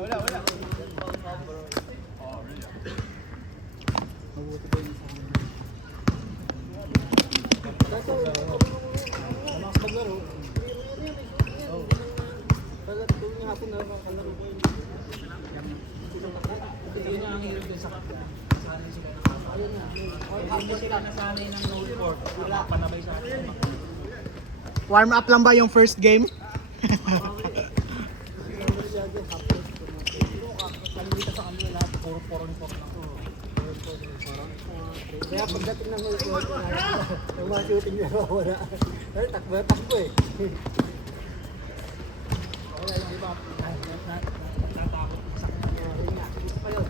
Wala. Mabuti pa yun sa akin. Mas maglaro. Pagkat tuwing hapon na kalaro ko yun. Yun ang hirap dun sa nasanay sila ng kapal. Hindi sila nasanay ng no report. Wala panabay sa akin. Warm up lang ba yung first game? Kalita sa kanila lahat, puro report lang. Kaya pagdating ng report, yung mga shooting nila wala. Pero takbo eh. Wala yung iba, natatakot sa kanila. Isa pa yun.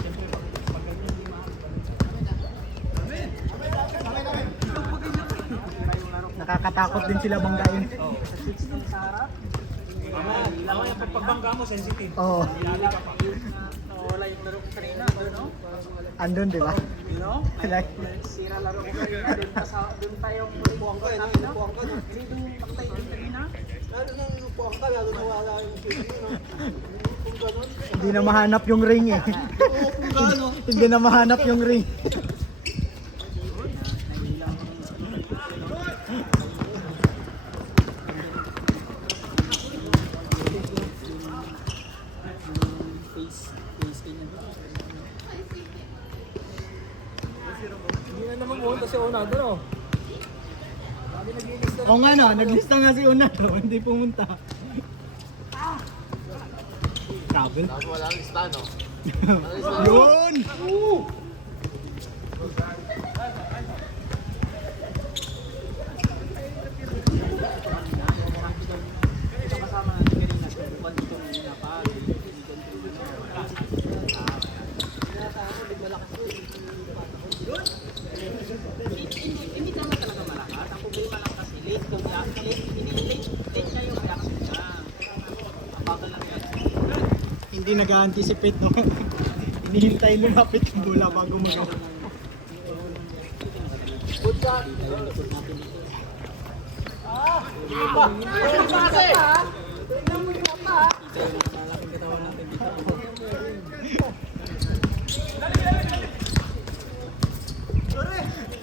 Siyempre, pag ganyan hindi Nakakatakot din sila banggain. sa switch ng sa harap. Alam mo yung pagbangga mo, sensitive. Oo. Lalo ka pa. Wala yung laro ko kanina, no? Andun, di ba? You know? Like, Sira laro ko kanina, dun tayong lupuang ka namin, no? Hindi dun maktay dun kanina. Lalo nang lupuang ka, lalo na wala yung shooting, no? Kung gano'n. hindi na mahanap yung ring eh. Kung gano'n. Hindi na mahanap yung ring. Hindi na naman pumunta si Onado, no? Oo nga no, naglista nga si Una, hindi pumunta. Grabe. Tapos wala ang lista, no? Yun! Ito kasama natin kanina, buwan ito na pa. Hindi naman talaga malakas. Ang problema lang kasi late kung late na yung reaction niya. Ang bagal lang yan. Hindi nag-anticipate no. Hinihintay lumapit yung bola bago magawa. Good shot!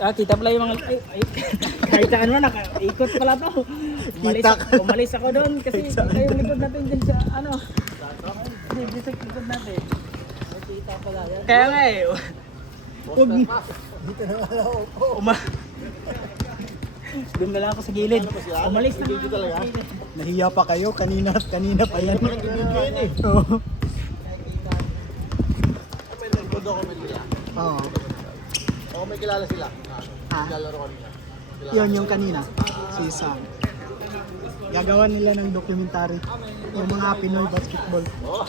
Kita pala yung mga kahit saan mo ikot pala to. Umalis ako doon kasi yung likod natin din sa ano. Hindi sa likod natin. Kita pala yan. Kaya nga eh. Dito na wala ako. Doon na lang ako sa gilid. Umalis na Video talaga? Nahiya pa kayo, kanina pa yan. Video yun eh. Oo. May nag-document nila. Oo. O may kilala sila. Ah. Lalaro ko nila. Yun yung kanina, si Sam. Gagawa nila ng documentary. Yung mga Pinoy basketball. Oo.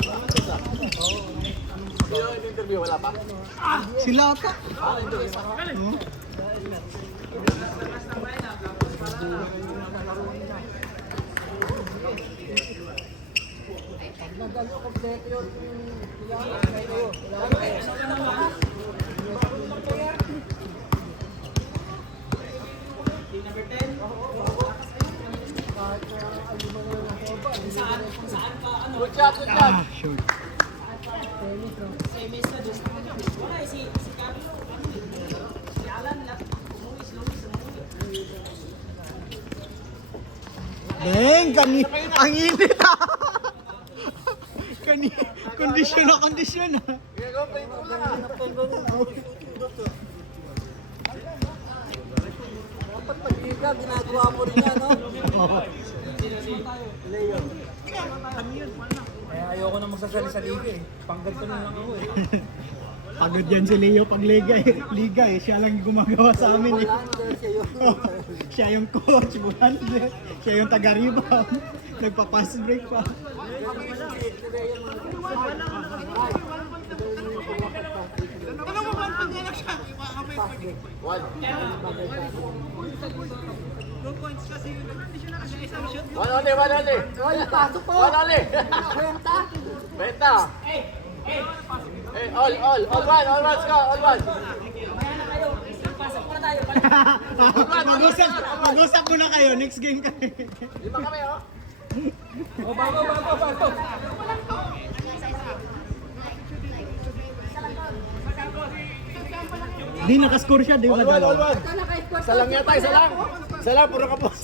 Sino yung interview? Wala pa? Sila ata. Oo. Good shot, good shot. Ah, sure. Deng, ang init ah. Kondisyon na kondisyon ah. Go, play mo na. dapat pag-iga, ginagawa mo rin yan, no? Leon. Kaya ayoko na magsasali sa liga eh. Pangganto na lang ako eh. Pagod yan si Leo pag liga eh. Siya lang yung gumagawa sa amin eh. Oh, siya yung coach, Bulander. Siya yung taga-rebound. Nagpa-pass break pa. One. 2 points kasi yun. Hindi siya nakasisang shoot. One only. Pasok po. One only. Kwenta. Benta. Hey, all one, Scott, all one. Mag-usap muna kayo, next game kami. Lima kami, oh. Di nakascore siya, di ba? All one. Isa lang yata, isa lang. Isa lang, puro kapos.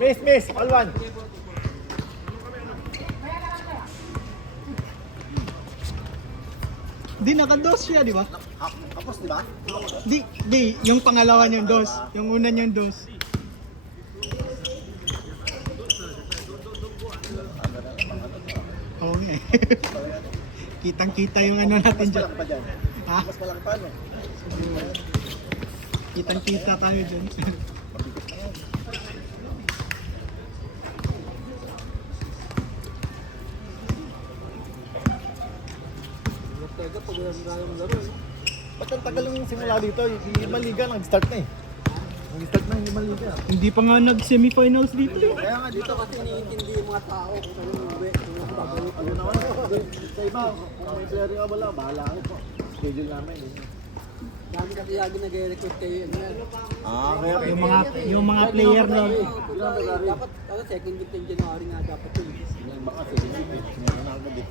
Miss, all one. Di nakados siya, di ba? Kapos, di ba? Di, yung pangalawa niyang dos. Yung una niyang dos. Oo nga eh. Kitang-kita yung ano natin dyan. pa dyan. Ha? Mas malaki pa, no? Kitang-kita tayo dyan. Ba't ang tagal ng simula dito? Yung Limang Liga, nag-start na eh. Nag-start na yung Limang Liga. Hindi pa nga nag-semifinals dito. Kaya nga dito Kasi iniintindi yung mga tao kung ano yung uwi. ano naman, sa iba, kung may player ka wala, bahala ako po. Schedule namin. Dami kasi lagi nag-recruit kayo. Ano yan? Kaya Yung mga player na Dapat second week ng January nga dapat yun. baka sige, meron na agad eh.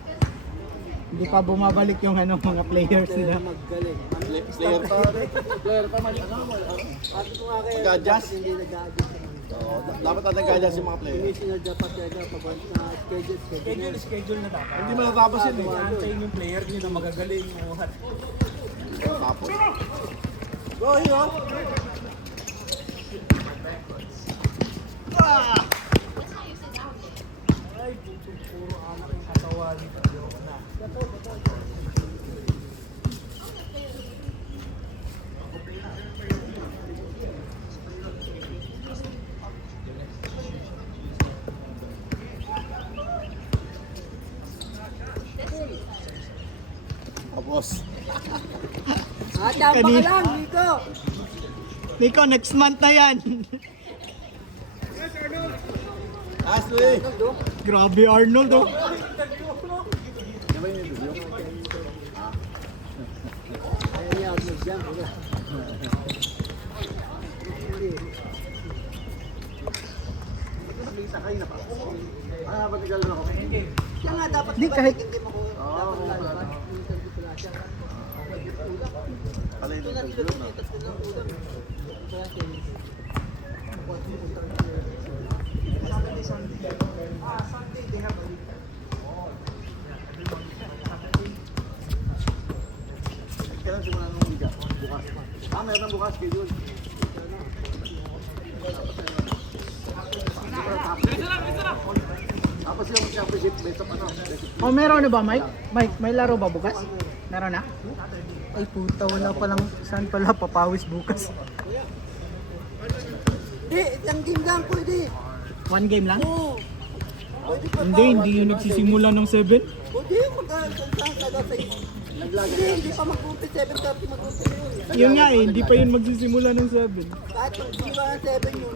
hindi pa bumabalik yung ano mga players nila. Magaling. Player pa man, Sabi ko nga kayo, Nag-adjust? dapat hindi nag-adjust. dapat natin kaya yung mga player. Commissioner dapat yan, pag na schedule. Schedule na dapat. Hindi matatapos yun eh. Antayin yung player nyo na magagaling. Tapos. Go, yun! Ay, puro anak yung katawa dito. Ayoko na. Tapos. Tama ka Kanina. lang, Nico! Nico, next month na yan. Ashley! Grabe Arnold oh. Di ba yung interview? Ayaw niya, huwag dyan. Sakay na pa. Ba't nagalo na ako? Siya nga dapat Di, kahit- hindi mo ko dapat lalabas. Interview pala siya. Pala yung interview na. Kailan simula ng liga? Bukas. Meron ng bukas schedule. Tapos yung championship based on ano? Oh, meron na ba Mike? Mike, may laro ba bukas? Meron na? Ay puta, wala palang saan pala papawis bukas. Isang game lang pwede. One game lang? Oo. Pwede pa Hindi yung nagsisimula ng 7. Pwede yung magkakasaga sa hindi pa mag-compete 7:30 mag-compete yun. Yun nga eh, hindi pa yun magsisimula ng 7. Kahit pag di ba 7 yun.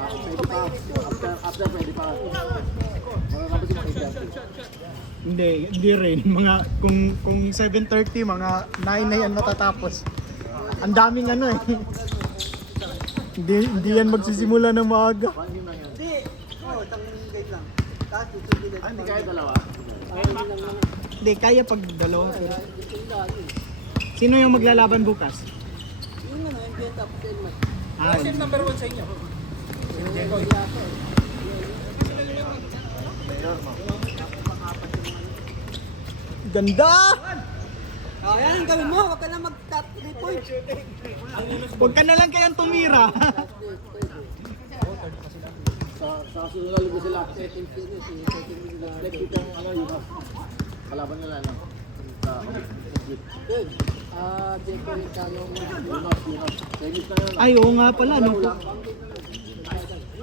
Pwede pa. After pwede pa. Tapos yung mga Hindi rin. Mga, kung 7:30, mga 9 na yan matatapos. Ang daming ano eh. Hindi yan magsisimula ng maaga. Hindi. Oo, isang game lang. Tapos susundin natin. hindi kaya dalawa. Hindi, kaya pag dalawa. Sino yung maglalaban bukas? Yung ano, yung game tapos helmet. Ah, Number 1 sa inyo. ganda! Oh, yan, gawin mo. Huwag ka na mag-top 3 points. Huwag ka na lang kayang tumira. Sa susunod na ligo sila. Next week ang ano yun. Kalaban nila ano. Good. Jeko yung talong. Yunus. Tennis na yun. Ay, oo nga pala. No?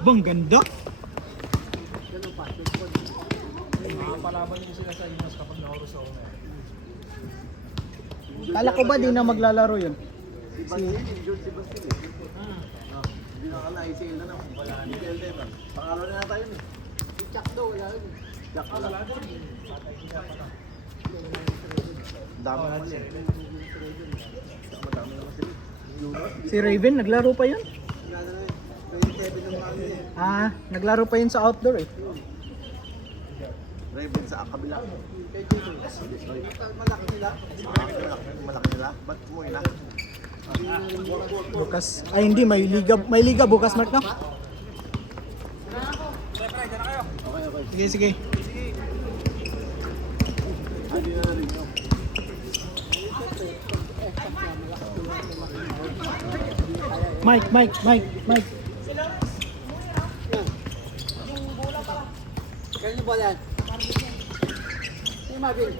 Bang ganda. Palaban niyo sila sa Inos kapag nauro sa una. Kala ko ba di na maglalaro yun? Si Basil, injured si Basil eh. Hindi na kala, ACL na naman. Wala, ACL din. Pangalo na tayo eh. Si Chuck daw, wala rin. Jack ka lang. Dami naman eh. Madami naman sila. Si Raven, naglaro pa yun? Wala na rin. 27 ng kami eh. Ah, naglaro pa yun sa outdoor eh. Raven sa kabila. Kay Jason. Malaki nila. Malaki nila. Ba't umuwi na? Bukas. Ay hindi, may liga bukas, Mark, no? Sige, sige. Hindi na rin yun. Mike. Kaya ba yan? Kay Marvin.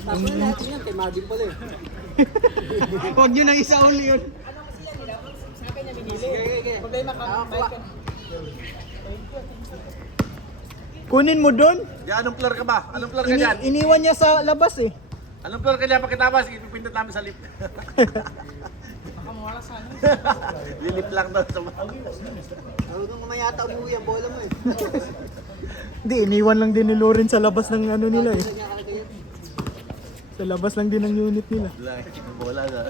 Tapos na lahat yan kay Marvin pala eh. Huwag nyo nang isa uli yun. Sige. Problema ka. Kunin mo doon. Di, anong floor ka ba? Anong floor ka dyan? Iniwan niya sa labas eh. Anong floor ka dyan? Pakitabas, ipipindot namin sa lift. Lilip lang daw sa mga. Ano nung mayata umuwi ang bola mo eh. Hindi, iniwan lang din ni Loren sa labas ng ano nila eh. Kanya kagayat. Sa labas lang din ng unit nila. Wala, bola na.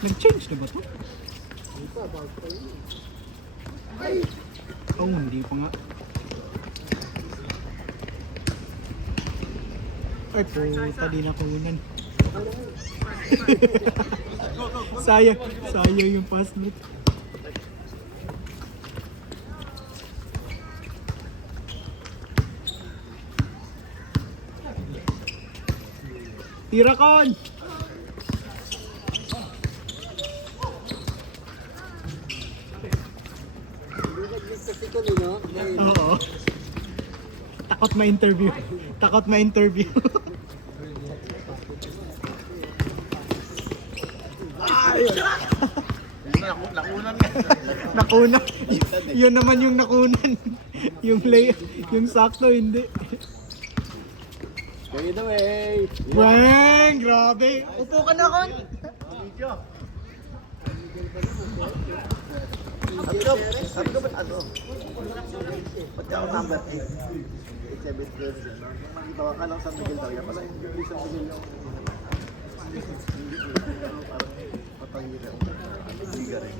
Nag-change na ba to? Oh, hindi pa nga. Ay, puta, di na kunan. sayang yung pass net. Tira kon! Hindi nag-list kasi ko no? Oo. Takot ma-interview. Nakunan nga. Nakunan. Yun naman yung nakunan. yung sakto, hindi. By the way. Weng, grabe. Upo ka na, Kon. Sabi ko ba't ano? Ba't ka ako number 8? 8, 7, 12. Nung nakita ko ka lang San Miguel daw. Yan pala yung San Miguel yung... Parang patahira yung liga rin.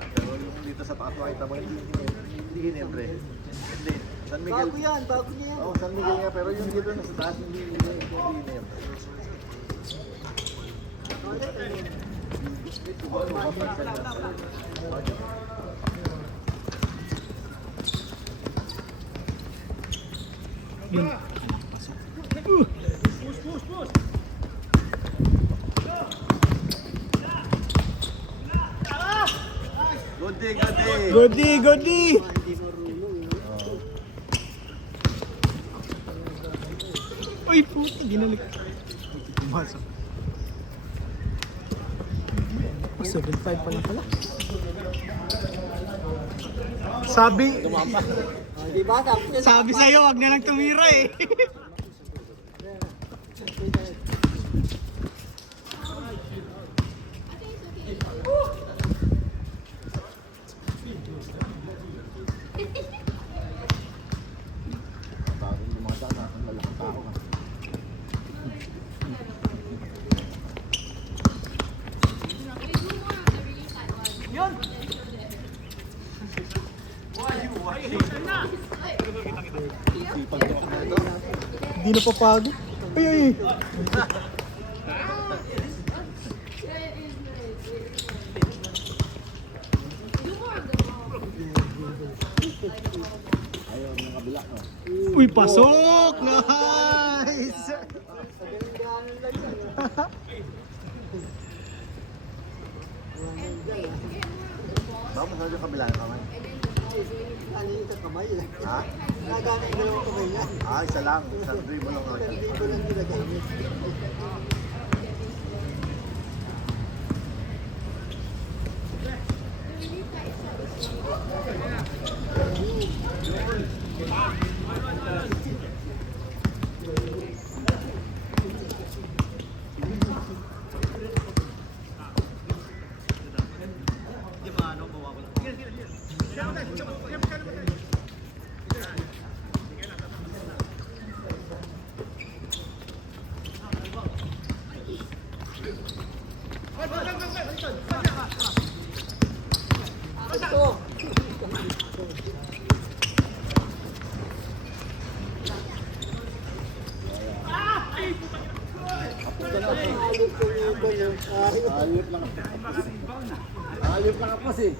Pero yung dito sa taas makita mo, hindi hinendre. Hindi. San Miguel. Bago yan, bago niya yan. Oo, San Miguel nga. Pero yung dito na sa taas, hindi hinendre. Yun. Godi. Hindi marunong no? Uy, puti, ginalik. Pumasok. Oh, 7-5 pa lang pala. Sabi Di ba? sabi sa'yo, wag na lang tumira eh. Parang yung mga daan, ang lalaking tao ka. Hindi na papagod. Ay. Ayaw ng kabila, no? Uy, pasok! Nice! Baka masyado yung kabila naman. Ano yung sa kamay eh. Ha? Nagana yung dalawang kamay niya. Ah, isa lang. Isang dribble lang naman. Hindi ko lang ginagamit. Ayop lang. Ayop lang ako si.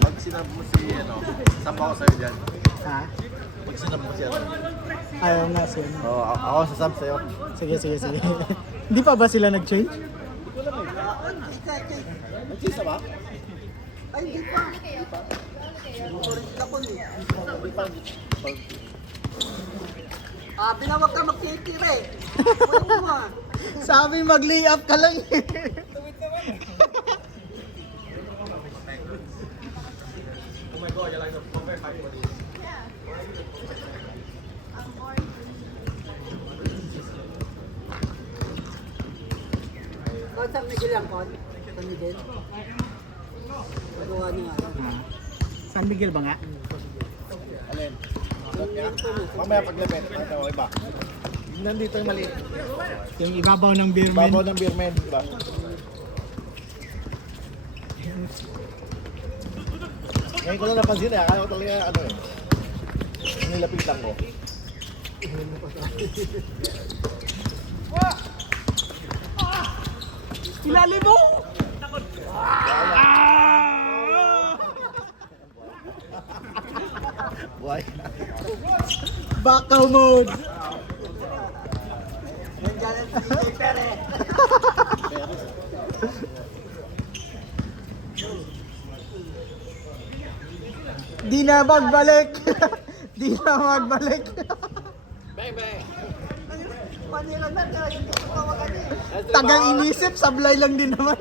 Pag sinab mo si ano, saan ba ako sa'yo dyan? Ha? Pag sinab mo si ano. Ayaw na siya. Oo, ako sasab sa'yo. Sige, sige, sige. Hindi pa ba sila nag-change? Nag-chisa ba? Ay, hindi pa. Ako ni. Binawag ka magtitire. Wala mo ah. Sabi mag-lay up ka lang eh. Kung San Miguel lang kon? San Miguel? Nagawa niya nga. San Miguel ba nga? Alin? Mamaya paglapit. Ano, iba? Nandito yung maliit. Yung ibabaw ng beer man. Babaw ng beer man, di ba? Ngayon ko lang napansin eh. Akala ko talaga ano eh. Nilapitan ko. Ilalim mo! Buhay. Bakaw mode! Nandiyan ang DJ Pere. Di na magbalik! Di na magbalik! Manila na talaga yung tawagan niya. Tagal inisip, sablay lang din naman.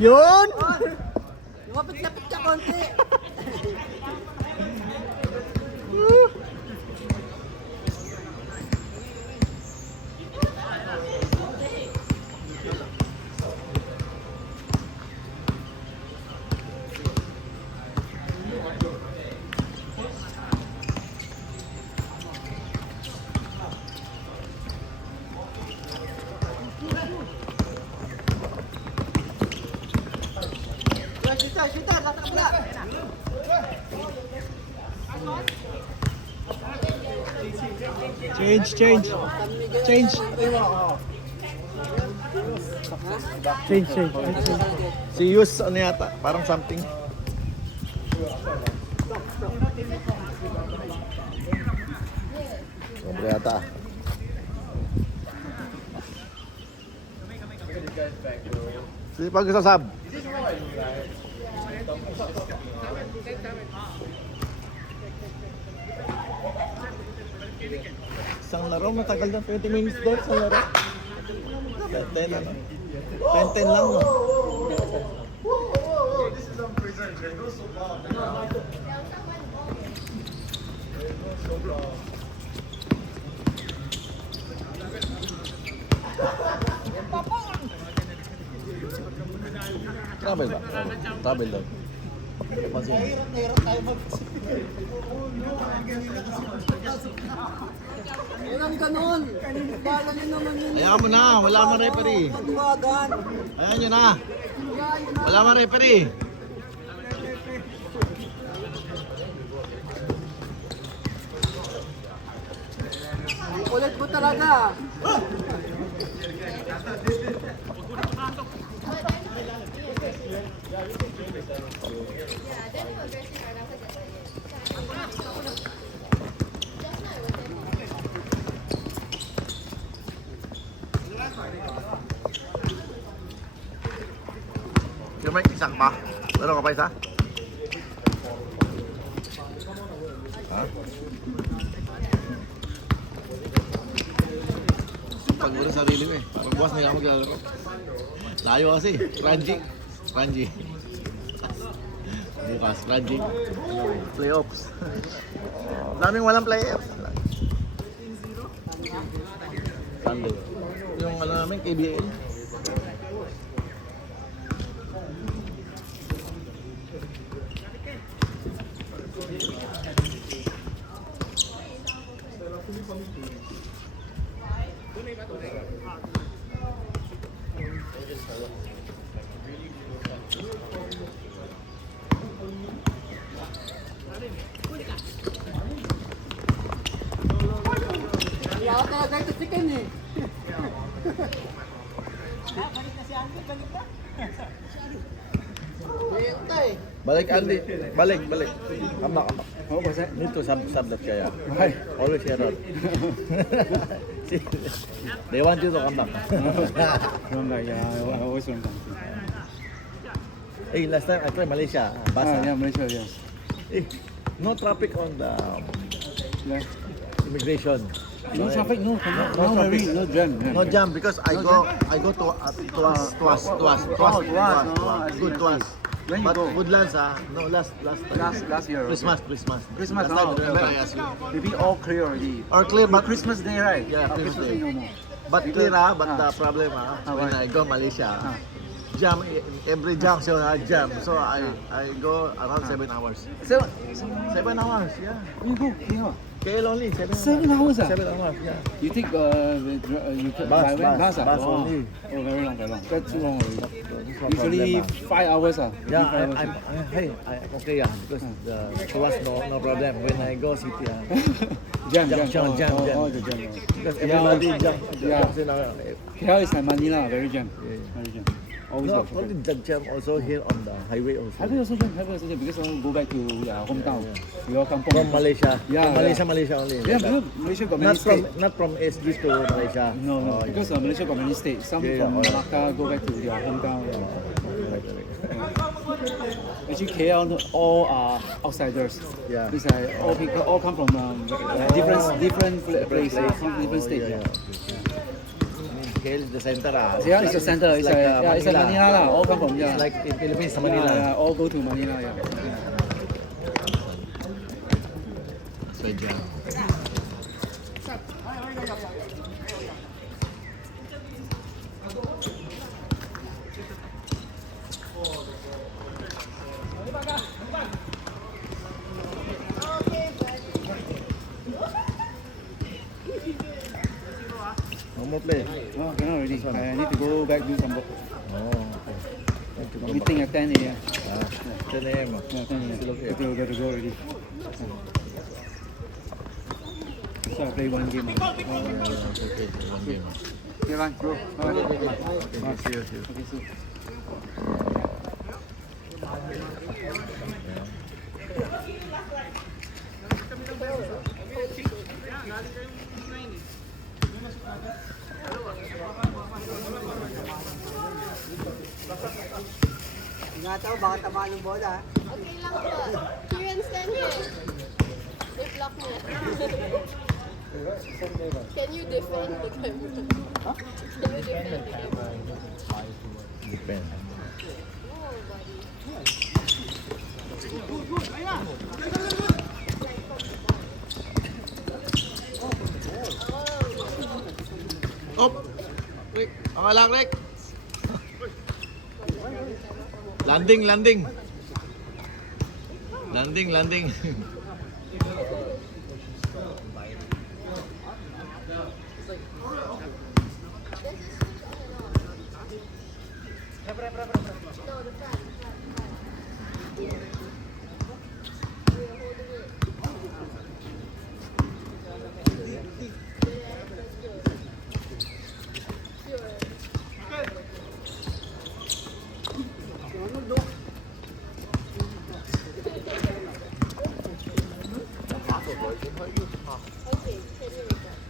Yun! Lumapit-lapit ka konti. Shoot, nakakabla. Change, change. Change. Change, change. Si Yus, ano yata? Parang something. Sobre yata. Sige, pag sasab. Isang laro, matagal na 20 minutes doon sa laro. 10 ano? 10 lang no? Travel ba? Travel daw. Walang ganon. Bala nyo naman yun. Ayaw mo na, wala mo referee. Maduwagan. Ayan nyo na. Wala mo referee. Ang kulit mo talaga. Yung may isang pa. Meron ka pa isa? Ha? Pag-ura sarili mo eh. Parang buwas na lang maglalaro. Layo kasi. Ranji. Ranji. Bukas. Ranji. Playoffs. Daming walang playoffs. Sunday. Yung ano namin, KBL. Yaw talaga ito chicken eh. Balik na si Andy, balik na. Balik Andy, balik. Come back. Oh, what's that? Need to sub that kaya. Hi. Always here out. See, they want you to come back. From like, yeah, I always want something. Hey, last time I tried Malaysia. Basa. Yeah, Malaysia, yes. Eh, no traffic on the Yeah. immigration. No traffic, no traffic. worry, no jam. No jam because I go to Tuas. Good Tuas. When you But go? Woodlands no last Last year. Christmas. Christmas, Last time, okay, remember okay. I asked you. Maybe all clear already. Or clear but Christmas Day, right? Yeah, Christmas Day. no more. but clear but the problem when why? I go Malaysia jam every junction jam so I go around 7 hours. 7 hours, yeah. You go here. KL only 7 hours, 7 hours, yeah. You take you Bus, bus, bus oh. only. Oh, very long. That's too long already. No Usually problem, 5 hours. yeah, Five hours. I'm okay because the Tuas no problem when I go city Jam. Junction, jam. Oh, the jam. because Yeah, everybody yeah. jumps in Here is like Manila, very jam. Yeah. Very jam. Always no, got only traffic. the jam also here on the highway also. Highway also jam, because I want to go back to hometown. We all come From Malaysia. Yeah, From Malaysia only. Yeah, because Malaysia got many states. Not from SG to Malaysia. No, Oh, yeah. because Malaysia got many states. Some Yeah, from alright. Malacca go back to their hometown. Right. Actually, KL all are outsiders. Yeah. It's like all people all come from different places, different states. Yeah. KL is the center. Yeah, it's the center. It's like Manila lah. All come from It's like in Philippines, Manila. Yeah, all go to Manila. Yeah. So, jam. No more play. Oh, cannot already. I need to go back do some work. Oh, okay. Need to go back. Meeting at 10 a.m. 10 a.m. Yeah, 10 a.m. Still okay. Got to go already. So I play one game. Okay, one game. Okay, bye, bro. Bye. Okay, see you. Okay, see. Ingatan mo, baka tamaan ng bola. Okay lang po. Clearance stand here. They block me. Can you defend the camera? Can you defend the camera? Depend. Oh, buddy. Op! Rick, pangalak, Rick! Landing. Landing. Okay, can you record?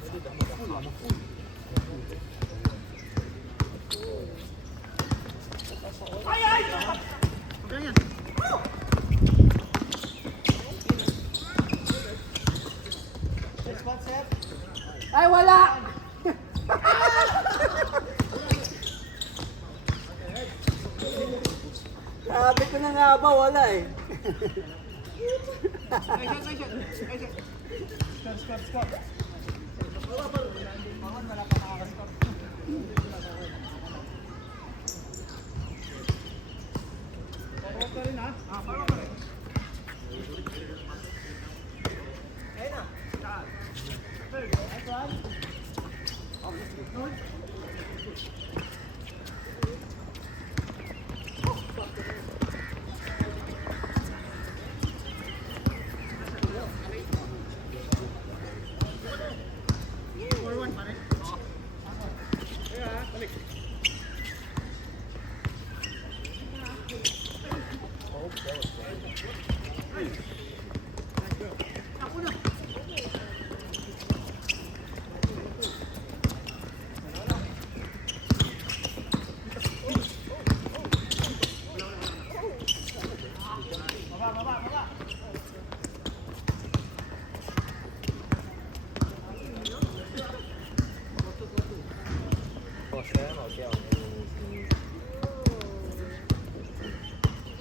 Ay, wala! Grabe ko na nga ba, wala eh. You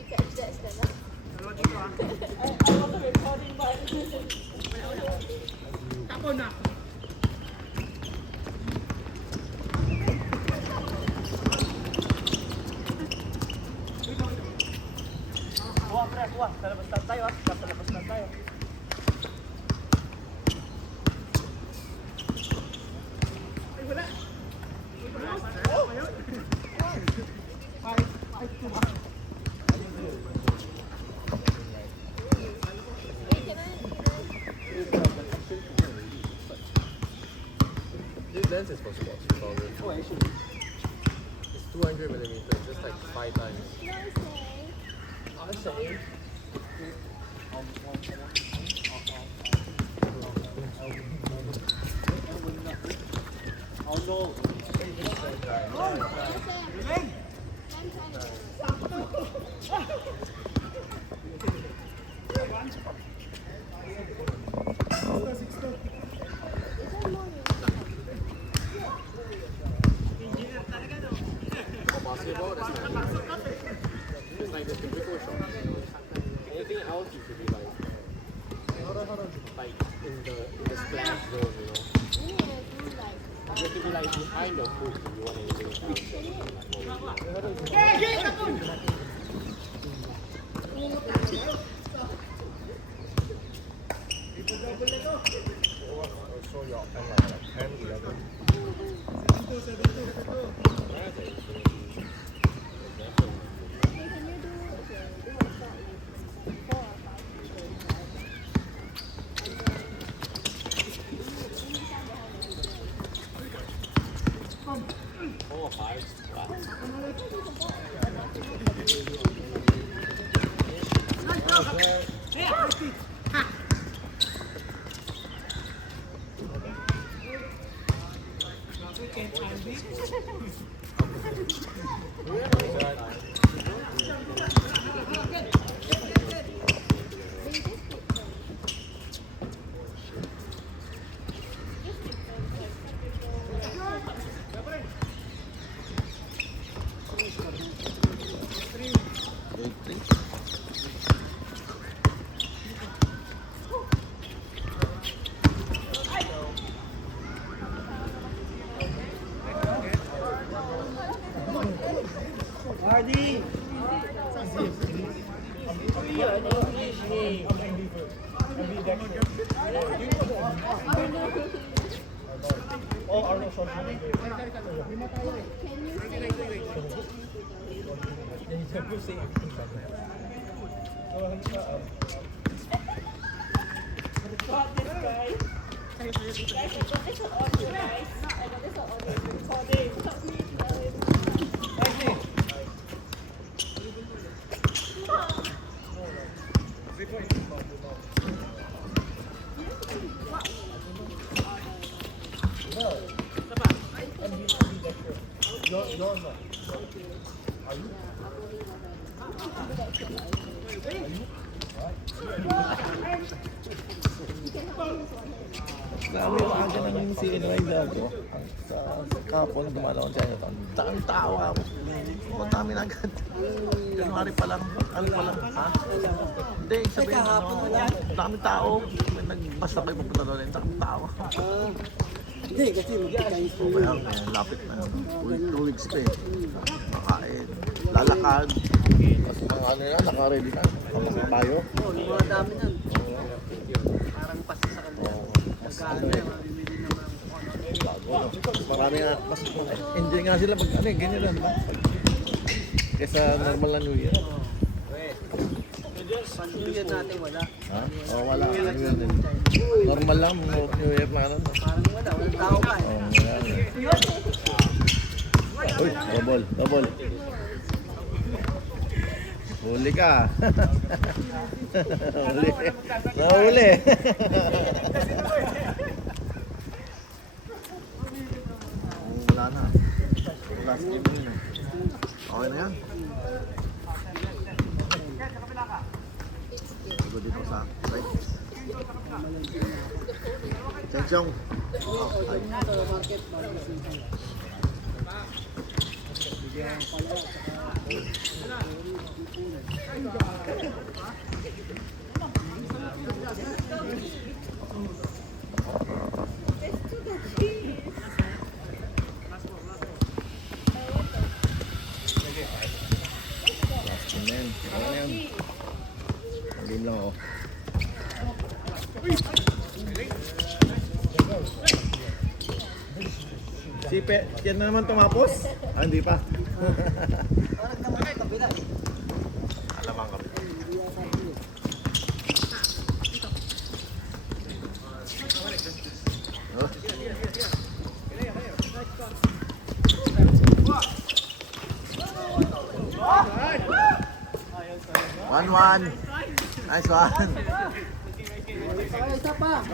catch that, Stella? Kuha, pre, kuha. Sa labas na tayo, ha? Sa labas na tayo. This lens is supposed to watch 2000. Oh, actually. It's 200 millimeters, just like 5 times. I say. Basketball, it's like this typical shot. Anything else you should be like in the splash zone, you know. You have to be like behind the hoop if you want anything else. I'll show you like 10, 11. Hardy! Oh, Arnold Schwarzenegger. Grabe yung aga ng si Inoy Lago sa kapon dumalaw sa Chinatown. Daming tao ako. Ang dami na agad. January pa lang. Ano pa lang? Ha? Hindi, sabihin daming tao. Basta kayo pupunta doon. Daming tao. Hindi, kasi magkakain po. Kaya lapit na. 2 weeks pa eh. Makain. Lalakad. Kasi mga ano yan, naka-ready na. Kapag tayo. Oo, yung mga dami nan. Parang pasta sa kanila. Nagkaan na, mamimili naman kung ano. Marami nga, mas enjoy nga sila pag ano eh, ganyan lang, diba? Kesa normal na New Year. New Year natin wala. Ha? Oo, wala. New Year din. Normal lang, New Year na ano. Parang wala, walang tao pa eh. Oo, wala. Uy, double. Huli ka. Huli. Nahuli. Wala na. Last game na yun eh. Okay na yan. Siguro dito sa right. Chong. Amen. Amen. Game lang ako. Si yan na naman tumapos? Ah, hindi pa. Alamang kami. One. Nice one. Isa pa.